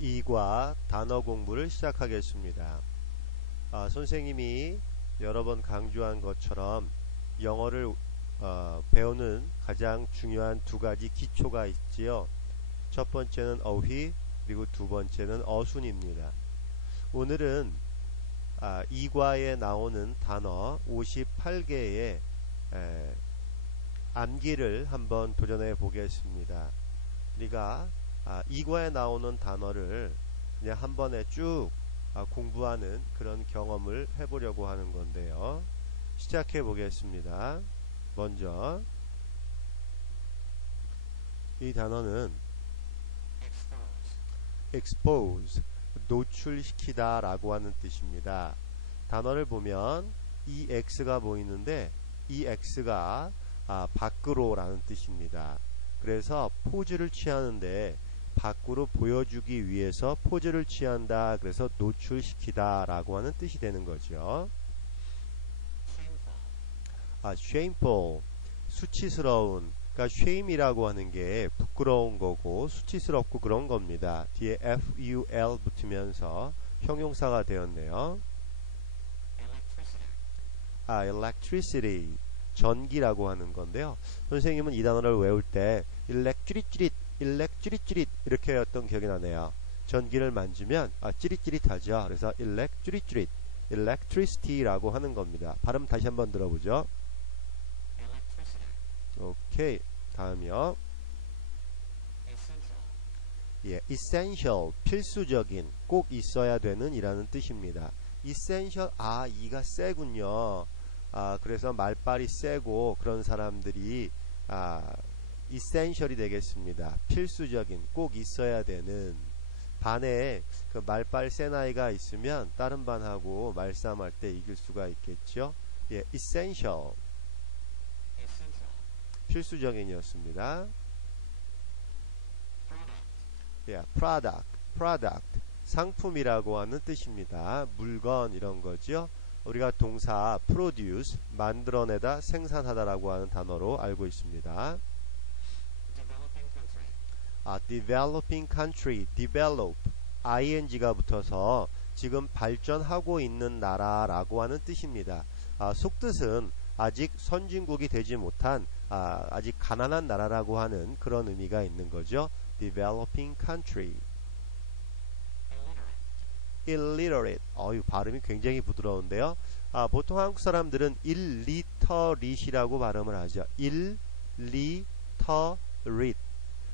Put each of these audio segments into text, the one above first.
2과 단어 공부를 시작하겠습니다. 아, 선생님이 여러 번 강조한 것처럼 영어를 어, 배우는 가장 중요한 두 가지 기초가 있지요. 첫 번째는 어휘, 그리고 두 번째는 어순입니다. 오늘은 아, 2과에 나오는 단어 58개의 에, 암기를 한번 도전해 보겠습니다. 우리가 아, 2과에 나오는 단어를 그냥 한 번에 쭉 아, 공부하는 그런 경험을 해보려고 하는 건데요. 시작해 보겠습니다. 먼저 이 단어는 expose, 노출시키다 라고 하는 뜻입니다. 단어를 보면 이 x가 보이는데 이 x가 아, 밖으로 라는 뜻입니다. 그래서 포즈를 취하는데 밖으로 보여주기 위해서 포즈를 취한다. 그래서 노출시키다 라고 하는 뜻이 되는 거죠. 아, shameful. 수치스러운. 그러니까 shame이라고 하는 게 부끄러운 거고 수치스럽고 그런 겁니다. 뒤에 ful 붙으면서 형용사가 되었네요. 아, electricity. 전기라고 하는 건데요. 선생님은 이 단어를 외울 때 찌릿찌릿 일렉 찌릿찌릿 이렇게 했던 기억이 나네요. 전기를 만지면 아 찌릿찌릿하죠. 그래서 일렉 찌릿찌릿 electricity라고 하는 겁니다. 발음 다시 한번 들어보죠. 오케이. 다음이요. 예, essential 필수적인 꼭 있어야 되는 이라는 뜻입니다. essential 아 이가 세군요. 아 그래서 말빨이 세고 그런 사람들이 아 essential이 되겠습니다. 필수적인 꼭 있어야 되는 반에 그 말빨 센 아이가 있으면 다른 반하고 말싸움할 때 이길 수가 있겠죠. 예, essential 필수적인이었습니다. 예, product, product 상품이라고 하는 뜻입니다. 물건 이런 거죠. 우리가 동사 produce 만들어내다 생산하다라고 하는 단어로 알고 있습니다. 아, developing country, develop, ing가 붙어서 지금 발전하고 있는 나라라고 하는 뜻입니다. 아, 속뜻은 아직 선진국이 되지 못한 아, 아직 가난한 나라라고 하는 그런 의미가 있는 거죠. developing country. illiterate. 어유 발음이 굉장히 부드러운데요. 아, 보통 한국 사람들은 illiterate이라고 발음을 하죠. illiterate.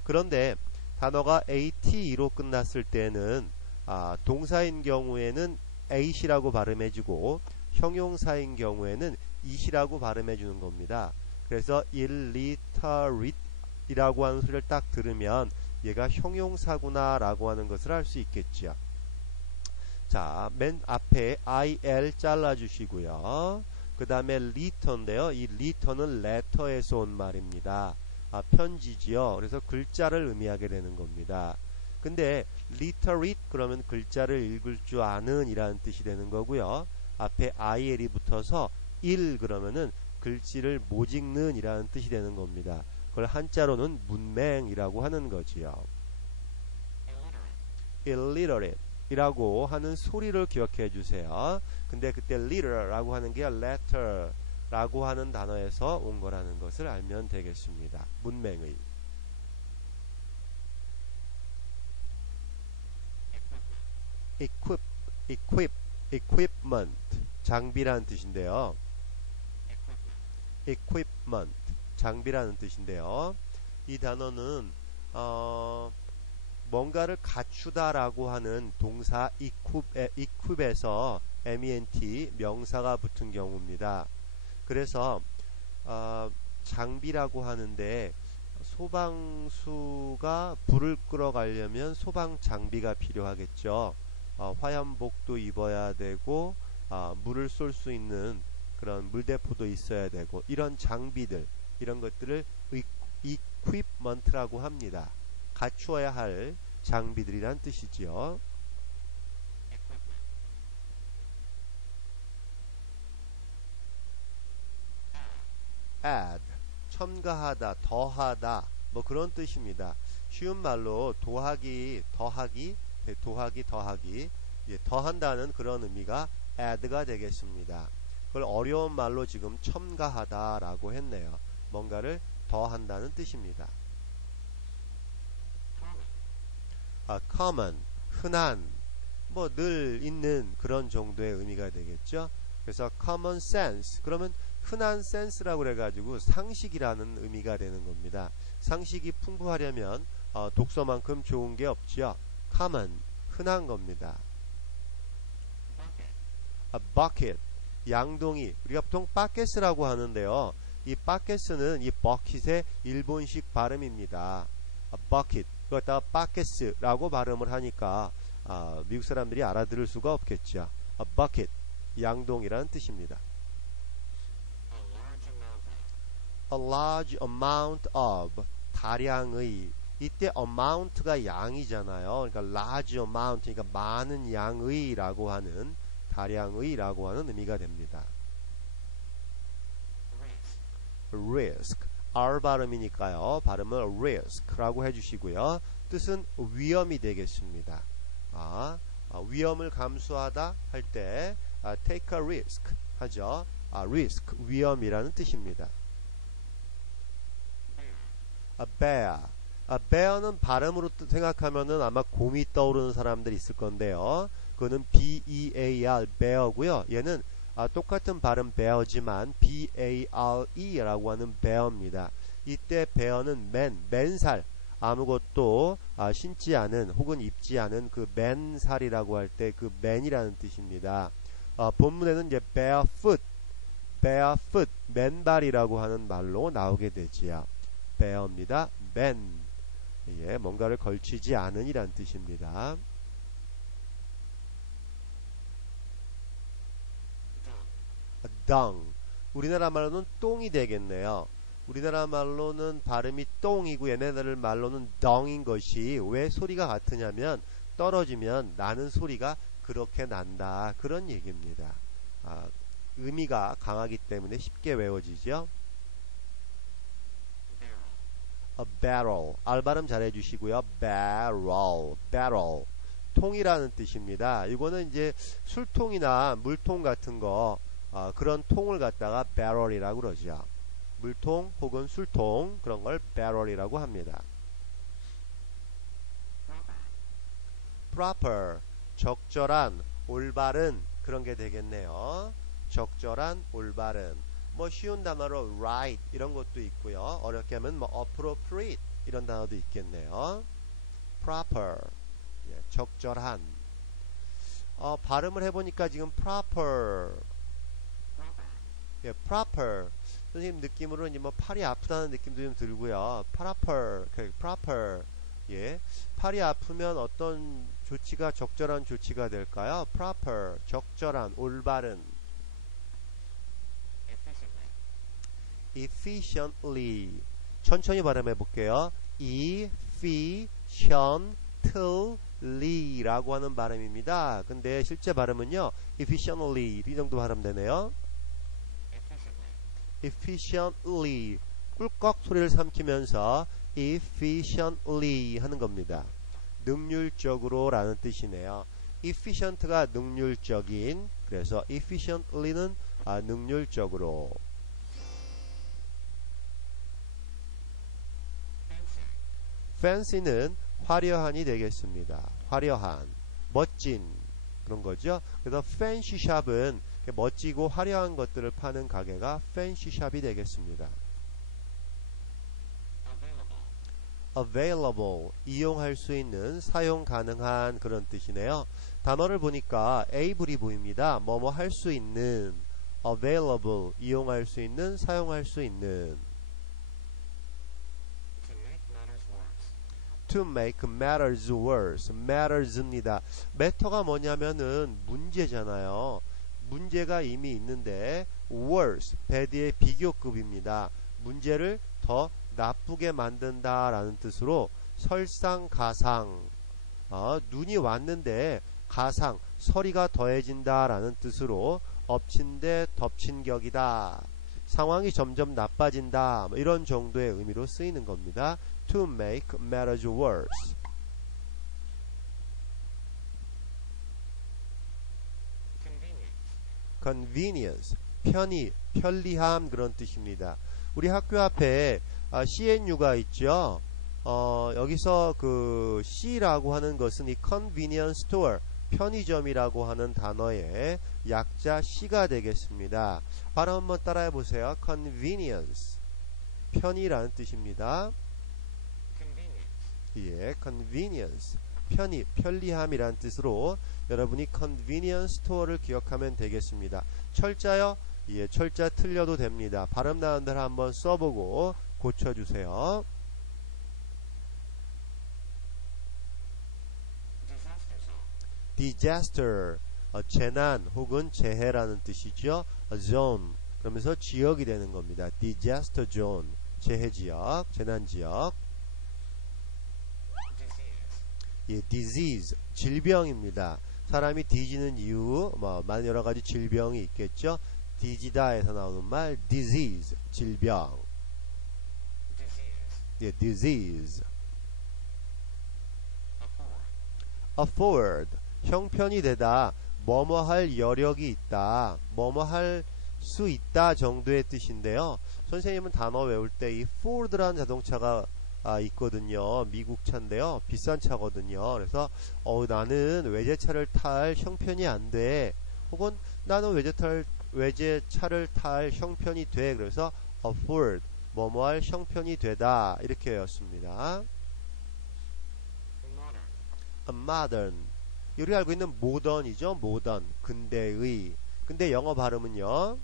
그런데 단어가 ate로 끝났을 때는 아, 동사인 경우에는 a시라고 발음해주고 형용사인 경우에는 이시라고 발음해주는 겁니다. 그래서 illiterate이라고 하는 소리를 딱 들으면 얘가 형용사구나라고 하는 것을 알 수 있겠죠. 자, 맨 앞에 il 잘라주시고요. 그 다음에 letter인데요. 이 letter는 letter에서 온 말입니다. 아, 편지지요. 그래서 글자를 의미하게 되는 겁니다. 근데 literate 그러면 글자를 읽을 줄 아는 이라는 뜻이 되는 거고요. 앞에 il이 붙어서 일 그러면은 글씨를 못 읽는 이라는 뜻이 되는 겁니다. 그걸 한자로는 문맹이라고 하는 거지요. illiterate 이라고 하는 소리를 기억해 주세요. 근데 그때 litter라고 하는 게 letter 라고 하는 단어에서 온 거라는 것을 알면 되겠습니다. 문맹의 equip, equip, 장비라는 뜻인데요. equipment 장비라는 뜻인데요. 이 단어는 어, 뭔가를 갖추다라고 하는 동사 equip, equip에서 ment 명사가 붙은 경우입니다. 그래서 어, 장비라고 하는데 소방수가 불을 끌어가려면 소방 장비가 필요하겠죠. 어, 화염복도 입어야 되고 어, 물을 쏠 수 있는 그런 물대포도 있어야 되고 이런 장비들 이런 것들을 equipment라고 합니다. 갖추어야 할 장비들이란 뜻이지요. Add 첨가하다, 더하다 뭐 그런 뜻입니다. 쉬운 말로 도하기, 더하기, 예, 도하기, 더하기, 예, 더한다는 그런 의미가 add가 되겠습니다. 그걸 어려운 말로 지금 첨가하다라고 했네요. 뭔가를 더한다는 뜻입니다. 아, common, 흔한, 뭐 늘 있는 그런 정도의 의미가 되겠죠. 그래서 common sense, 그러면 흔한 센스라고 그래가지고 상식이라는 의미가 되는 겁니다. 상식이 풍부하려면 어, 독서만큼 좋은 게 없지요. common, 흔한 겁니다. a bucket, 양동이. 우리가 보통 바켓스라고 하는데요. 이 바켓스는 이 버킷의 일본식 발음입니다. a bucket. 그것다가 바켓스라고 발음을 하니까 아, 미국 사람들이 알아들을 수가 없겠죠. a bucket, 양동이라는 뜻입니다. A large amount of 다량의 이때 amount가 양이잖아요. 그러니까 large amount 그러니까 많은 양의라고 하는 다량의라고 하는 의미가 됩니다. risk R 발음이니까요. 발음을 risk라고 해주시고요. 뜻은 위험이 되겠습니다. 아, 아, 위험을 감수하다 할때 아, take a risk 하죠. 아, risk 위험이라는 뜻입니다. A bear. 아, bear는 발음으로 생각하면은 아마 곰이 떠오르는 사람들이 있을 건데요. 그거는 B-E-A-R, bear고요. 얘는 아, 똑같은 발음 bear지만 B-A-R-E라고 하는 bear입니다. 이때 bear는 맨, 맨살, 아무것도 아, 신지 않은 혹은 입지 않은 그 맨살이라고 할 때 그 맨이라는 뜻입니다. 아, 본문에는 이제 barefoot, barefoot, 맨발이라고 하는 말로 나오게 되지요. Bear입니다. 맨, 예, 뭔가를 걸치지 않은 이란 뜻입니다. dung. 우리나라 말로는 똥이 되겠네요. 우리나라 말로는 발음이 똥이고 얘네들 말로는 덩인 것이 왜 소리가 같으냐면 떨어지면 나는 소리가 그렇게 난다. 그런 얘기입니다. 아, 의미가 강하기 때문에 쉽게 외워지죠. A barrel. 알 발음 잘 해주시고요. barrel, barrel. 통이라는 뜻입니다. 이거는 이제 술통이나 물통 같은 거 어, 그런 통을 갖다가 barrel이라고 그러죠. 물통 혹은 술통 그런 걸 barrel이라고 합니다. proper 적절한 올바른 그런 게 되겠네요. 적절한 올바른 뭐 쉬운 단어로 right 이런 것도 있고요. 어렵게 하면 뭐 appropriate 이런 단어도 있겠네요. proper 예, 적절한 어, 발음을 해보니까 지금 proper 예, proper. 선생님 느낌으로 이제 뭐 팔이 아프다는 느낌도 좀 들고요. proper, 그 proper. 예, 팔이 아프면 어떤 조치가 적절한 조치가 될까요? proper, 적절한, 올바른. Efficiently. 천천히 발음해 볼게요. efficiently라고 하는 발음입니다. 근데 실제 발음은요, efficiently 이 정도 발음되네요. efficiently 꿀꺽 소리를 삼키면서 efficiently 하는 겁니다. 능률적으로 라는 뜻이네요. efficient가 능률적인 그래서 efficiently는 아, 능률적으로 fancy는 화려한이 되겠습니다. 화려한, 멋진 그런 거죠. 그래서 fancy shop은 멋지고 화려한 것들을 파는 가게가 팬시샵이 되겠습니다. available 이용할 수 있는 사용 가능한 그런 뜻이네요. 단어를 보니까 able이 보입니다. 뭐뭐 할 수 있는 available 이용할 수 있는 사용할 수 있는 to make matters worse matters입니다. matter가 뭐냐면은 문제잖아요. 문제가 이미 있는데 worse, bad의 비교급입니다. 문제를 더 나쁘게 만든다 라는 뜻으로 설상가상 어, 눈이 왔는데 가상 서리가 더해진다 라는 뜻으로 엎친 데 덮친 격이다. 상황이 점점 나빠진다. 뭐 이런 정도의 의미로 쓰이는 겁니다. to make marriage worse. 건비니언스 편의, 편리함 그런 뜻입니다. 우리 학교 앞에 아, CNU가 있죠. 어, 여기서 그 C라고 하는 것은 이 convenience store, 편의점이라고 하는 단어의 약자 C가 되겠습니다. 바로 한번 따라해 보세요. convenience, 편이라는 뜻입니다. 예, convenience 편의, 편리함이란 뜻으로 여러분이 convenience store를 기억하면 되겠습니다. 철자요? 예, 철자 틀려도 됩니다. 발음 나온 대로 한번 써보고 고쳐주세요. disaster 어, 재난 혹은 재해라는 뜻이죠. 어, zone 그러면서 지역이 되는 겁니다. disaster zone 재해 지역, 재난 지역. 예, disease 질병입니다. 사람이 뒤지는 이유 뭐 많은 여러 가지 질병이 있겠죠. 뒤지다에서 나오는 말 disease 질병. 예, disease. afford 형편이 되다 뭐뭐 할 여력이 있다 뭐뭐 할 수 있다 정도의 뜻인데요 선생님은 단어 외울 때 이 ford라는 자동차가 아, 있거든요 미국 차인데요 비싼 차거든요 그래서 어, 나는 외제차를 탈 형편이 안 돼 혹은 나는 외제차를 외제차를 탈 형편이 돼 그래서 afford 뭐뭐 할 형편이 되다 이렇게 외웠습니다 modern 우리가 알고 있는 모던이죠. 모던. 근대의. 근데 영어 발음은요.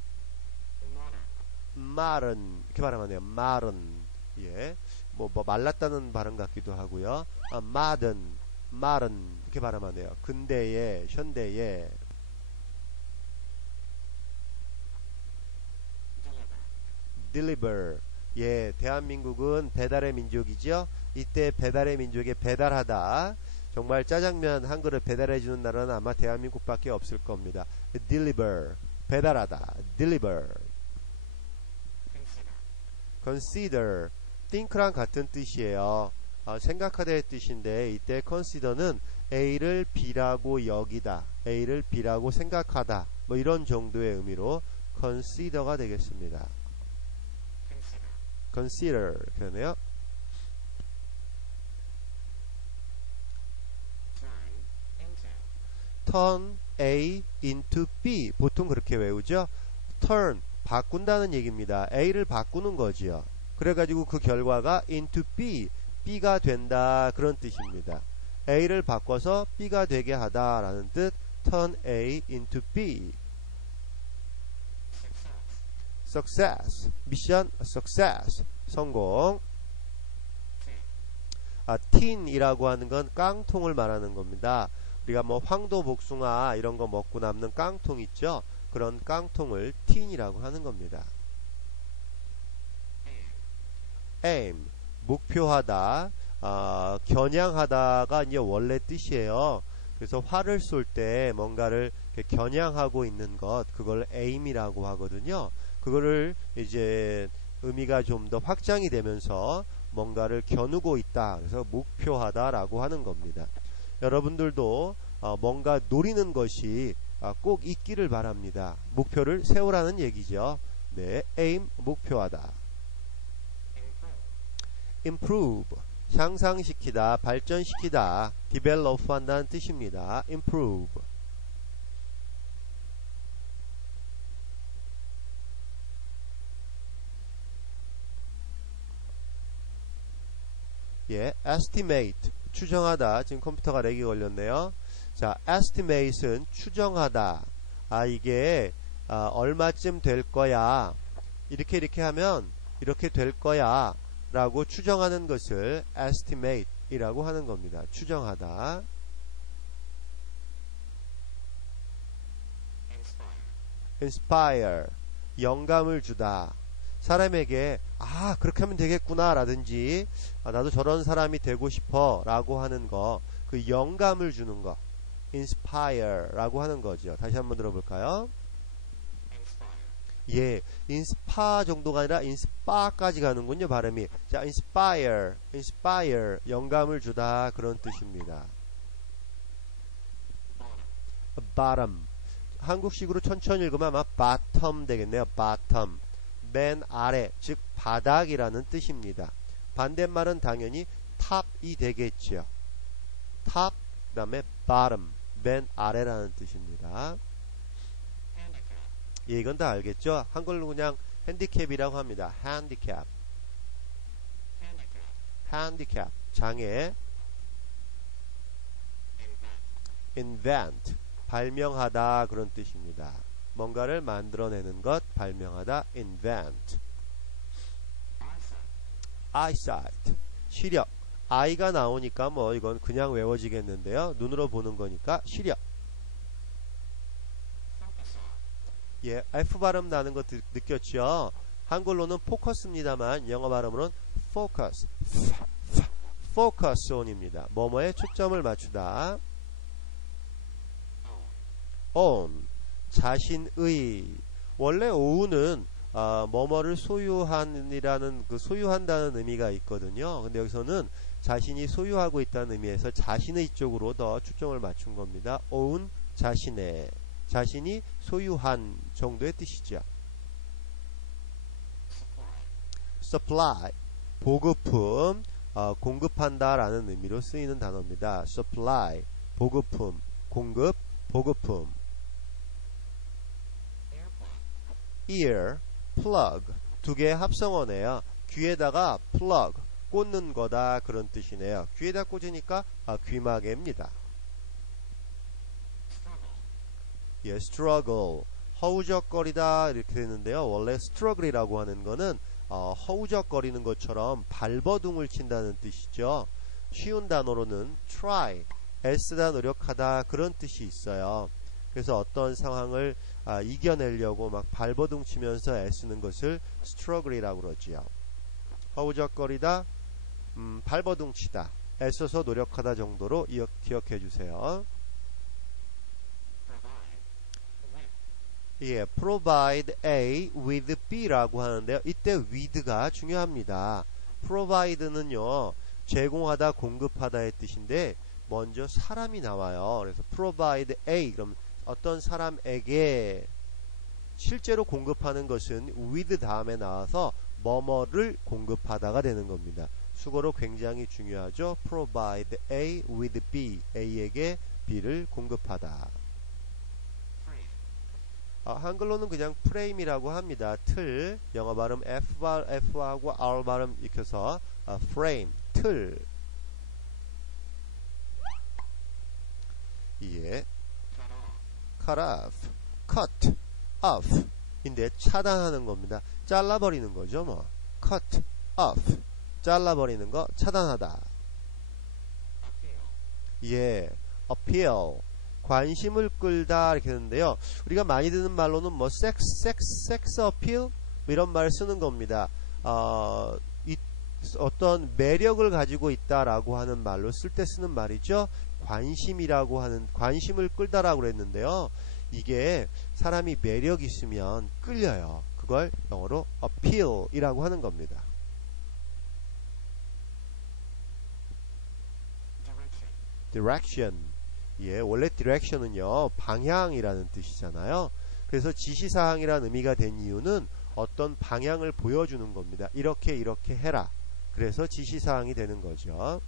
말은 이렇게 발음하면 돼요. 말은 예. 뭐, 뭐 말랐다는 발음 같기도 하고요. 아, 마든 말은 이렇게 발음하네요. 근대의 현대의 deliver 예, 대한민국은 배달의 민족이죠. 이때 배달의 민족에 배달하다 정말 짜장면 한 그릇 배달해주는 나라는 아마 대한민국밖에 없을 겁니다. deliver 배달하다 deliver consider think랑 같은 뜻이에요. 어, 생각하다의 뜻인데 이때 consider는 A를 B라고 여기다 A를 B라고 생각하다 뭐 이런 정도의 의미로 consider가 되겠습니다. consider 그러네요. turn A into B 보통 그렇게 외우죠. turn 바꾼다는 얘기입니다. A를 바꾸는 거지요. 그래가지고 그 결과가 into B B가 된다 그런 뜻입니다. A를 바꿔서 B가 되게 하다라는 뜻 turn A into B success 미션 success 성공 아, 틴이라고 하는 건 깡통을 말하는 겁니다. 우리가 뭐 황도 복숭아 이런 거 먹고 남는 깡통 있죠? 그런 깡통을 틴이라고 하는 겁니다. Aim 목표하다 어, 겨냥하다가 이제 원래 뜻이에요. 그래서 활을 쏠 때 뭔가를 겨냥하고 있는 것 그걸 aim이라고 하거든요. 그거를 이제 의미가 좀 더 확장이 되면서 뭔가를 겨누고 있다. 그래서 목표하다라고 하는 겁니다. 여러분들도 어, 뭔가 노리는 것이 어, 꼭 있기를 바랍니다. 목표를 세우라는 얘기죠. 네, aim 목표하다. Improve 향상시키다, 발전시키다, develop 한다는 뜻입니다. improve 예, estimate 추정하다. 지금 컴퓨터가 렉이 걸렸네요. 자, estimate은 추정하다. 아, 이게 아, 얼마쯤 될 거야. 이렇게 이렇게 하면 이렇게 될 거야. 라고 추정하는 것을 estimate 이라고 하는 겁니다. 추정하다. inspire 영감을 주다. 사람에게 아 그렇게 하면 되겠구나 라든지 아, 나도 저런 사람이 되고 싶어 라고 하는 거 그 영감을 주는 거 inspire 라고 하는 거죠 다시 한번 들어볼까요 예 인스파 정도가 아니라 인스파까지 가는군요 발음이 자 inspire inspire 영감을 주다 그런 뜻입니다 bottom 한국식으로 천천히 읽으면 아마 bottom 되겠네요. bottom. 맨 아래, 즉 바닥이라는 뜻입니다. 반대말은 당연히 탑이 되겠지요. 탑, 그 다음에 bottom, 맨 아래라는 뜻입니다. 예, 이건 다 알겠죠? 한글로 그냥 핸디캡이라고 합니다. 핸디캡. 핸디캡. 장애. invent. 발명하다 그런 뜻입니다. 뭔가를 만들어내는 것, 발명하다, invent. eyesight. 시력. 아이가 나오니까 뭐 이건 그냥 외워지겠는데요. 눈으로 보는 거니까 시력. 예, F 발음 나는 거 드, 느꼈죠? 한글로는 포커스입니다만 영어 발음으로는 focus, focus on입니다. 뭐뭐에 초점을 맞추다. on, 자신의. 원래 own은 어, 뭐뭐를 소유한이라는 그 소유한다는 의미가 있거든요. 근데 여기서는 자신이 소유하고 있다는 의미에서 자신의 쪽으로 더 초점을 맞춘 겁니다. own, 자신의. 자신이 소유한 정도의 뜻이죠. supply, 보급품, 어, 공급한다라는 의미로 쓰이는 단어입니다. supply, 보급품, 공급, 보급품. ear, plug, 두 개의 합성어네요. 귀에다가 plug, 꽂는 거다 그런 뜻이네요. 귀에다 꽂으니까 아, 귀마개입니다. 예, struggle, 허우적거리다 이렇게 되는데요. 원래 struggle이라고 하는 거는 어, 허우적거리는 것처럼 발버둥을 친다는 뜻이죠. 쉬운 단어로는 try, 애쓰다 노력하다 그런 뜻이 있어요. 그래서 어떤 상황을 아, 이겨내려고 막 발버둥 치면서 애쓰는 것을 struggle이라고 그러지요. 허우적거리다, 음, 발버둥 치다, 애써서 노력하다 정도로 기억해 주세요. 예, provide A with B라고 하는데요. 이때 with가 중요합니다. provide는요, 제공하다, 공급하다의 뜻인데, 먼저 사람이 나와요. 그래서 provide A, 그럼 어떤 사람에게 실제로 공급하는 것은 with 다음에 나와서 뭐뭐를 공급하다가 되는 겁니다. 수거로 굉장히 중요하죠. provide A with B, A에게 B를 공급하다. 아, 한글로는 그냥 프레임이라고 합니다. 틀, 영어 발음 F, 발, F하고 R 발음 익혀서 아, frame, 틀. 예. cut off, cut off 인데 차단하는 겁니다. 잘라버리는 거죠, 뭐. cut off, 잘라버리는 거, 차단하다. 예, appeal, 관심을 끌다 이렇게 되는데요. 우리가 많이 듣는 말로는 뭐 섹스, 섹스, 섹스 어필 뭐 이런 말을 쓰는 겁니다. 어, 이, 어떤 매력을 가지고 있다라고 하는 말로 쓸 때 쓰는 말이죠. 관심이라고 하는 관심을 끌다라고 그랬는데요. 이게 사람이 매력 있으면 끌려요. 그걸 영어로 appeal이라고 하는 겁니다. direction. 예, 원래 direction은요, 방향이라는 뜻이잖아요. 그래서 지시사항이라는 의미가 된 이유는 어떤 방향을 보여주는 겁니다. 이렇게, 이렇게 해라. 그래서 지시사항이 되는 거죠.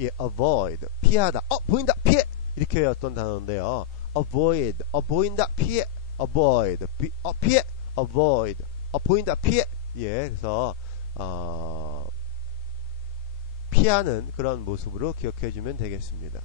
예, avoid. 피하다. 어, 보인다. 피해! 이렇게 어떤 단어인데요. avoid. 어, 보인다. 피해. avoid. 피, 어, 피해. avoid. 어, 보인다. 피해. 예, 그래서, 어, 피하는 그런 모습으로 기억해 주면 되겠습니다.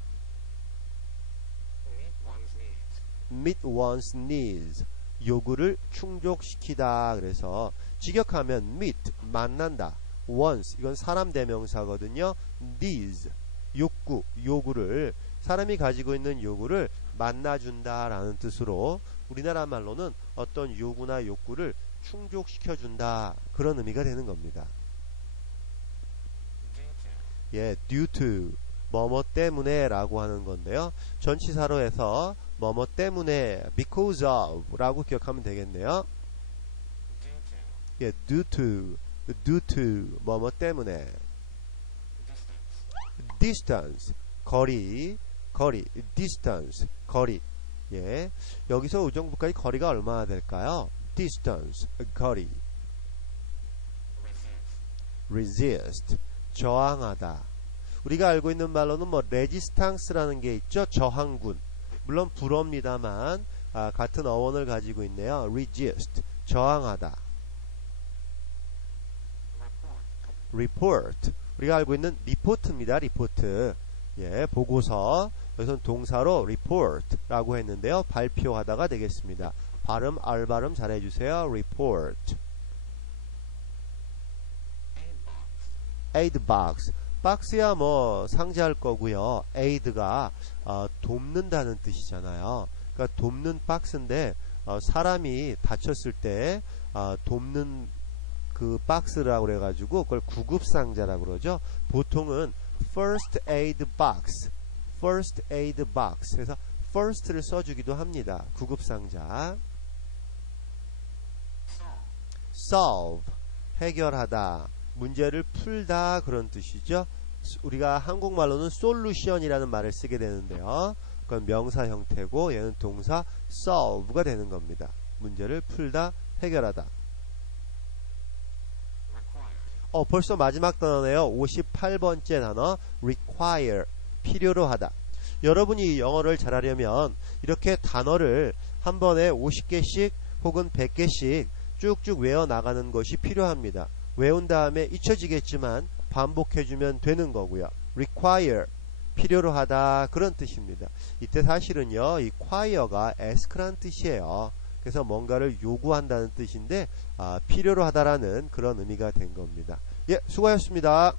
meet one's needs. 요구를 충족시키다. 그래서 직역하면 meet 만난다. once 이건 사람 대명사거든요. needs 욕구 요구를 사람이 가지고 있는 요구를 만나준다 라는 뜻으로 우리나라 말로는 어떤 요구나 욕구를 충족시켜준다 그런 의미가 되는 겁니다. 예, due to 뭐뭐 때문에라고 하는 건데요. 전치사로 해서 뭐뭐 때문에 because of 라고 기억하면 되겠네요. 예, due to due to 뭐뭐 때문에 distance 거리 거리, distance, 거리. 예. 여기서 의정부까지 거리가 얼마나 될까요? distance, 거리. resist, 저항하다. 우리가 알고 있는 말로는 뭐 레지스탕스라는 게 있죠. 저항군. 물론 불어입니다만 아, 같은 어원을 가지고 있네요. resist, 저항하다. report, 우리가 알고 있는 리포트입니다. 리포트. 예, 보고서. 여기서는 동사로 report라고 했는데요. 발표하다가 되겠습니다. 발음, 알 발음 잘 해 주세요. report. Aid box. 박스야 뭐 상자할 거고요. aid가 어, 돕는다는 뜻이잖아요. 그러니까 돕는 박스인데 어, 사람이 다쳤을 때 어, 돕는 그 박스라고 그래가지고 그걸 구급 상자라고 그러죠. 보통은 first aid box, first aid box. 그래서 first를 써주기도 합니다. 구급 상자. solve 해결하다 문제를 풀다 그런 뜻이죠. 우리가 한국말로는 solution이라는 말을 쓰게 되는데요. 그건 명사 형태고 얘는 동사 solve가 되는 겁니다. 문제를 풀다 해결하다. 어, 벌써 마지막 단어네요. 58번째 단어 require 필요로 하다. 여러분이 영어를 잘하려면 이렇게 단어를 한 번에 50개씩 혹은 100개씩 쭉쭉 외워 나가는 것이 필요합니다. 외운 다음에 잊혀지겠지만 반복해주면 되는 거고요. require 필요로 하다 그런 뜻입니다. 이때 사실은요 이 quire가 ask란 뜻이에요. 그래서 뭔가를 요구한다는 뜻인데 아, 필요로 하다라는 그런 의미가 된 겁니다. 예, 수고하셨습니다.